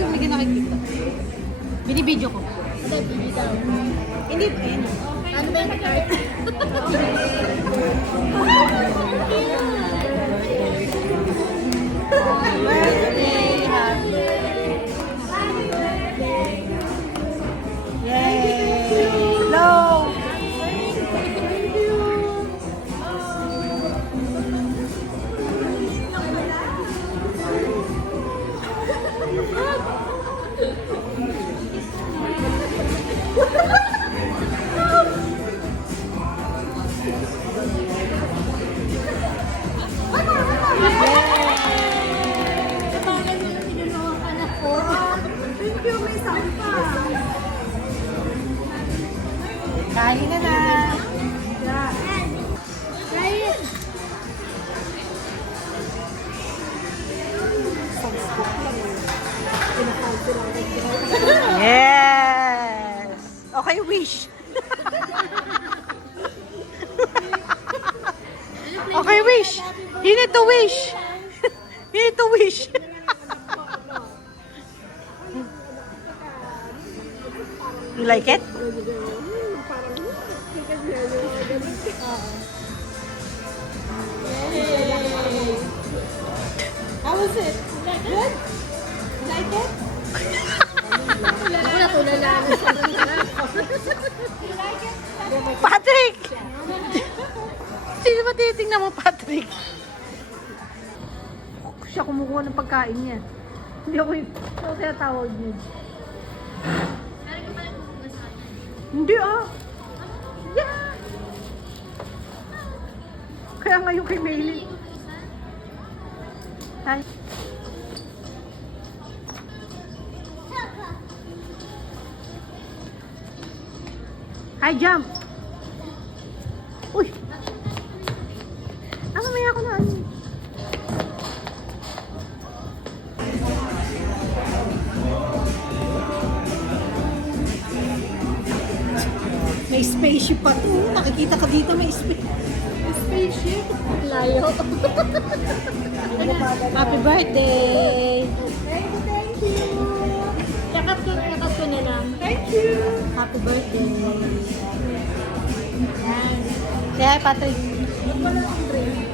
Hindi ka nakikita. Binibidyo ko. Hindi, bibig daw. Hindi, ayun. Ano ba yung card? Birthday, happy Yay! Hello! Thank you, may sampa. Kain na na! Right. Yes! Okay, wish! Okay, wish! You need to wish! You need to wish! You like it? How was it? Good? Like it? Ako natulala na siya. Patrick! Sino ba tinitingnan mo, Patrick? Siya kumukuha ng pagkain niya. Hindi ako kaya tawag niya. Hindi ah! Yeah! Kaya ngayon kay Maylin. Hi. Hi, jump! Uy! Ah, mamaya ako na ano. May spaceship pa to. Nakikita ka dito, may spaceship. Layo. Happy birthday! Thank you. Yakap ko na lang. Thank you. Happy birthday! Yan. Say hi, Patrick. Wala akong drink.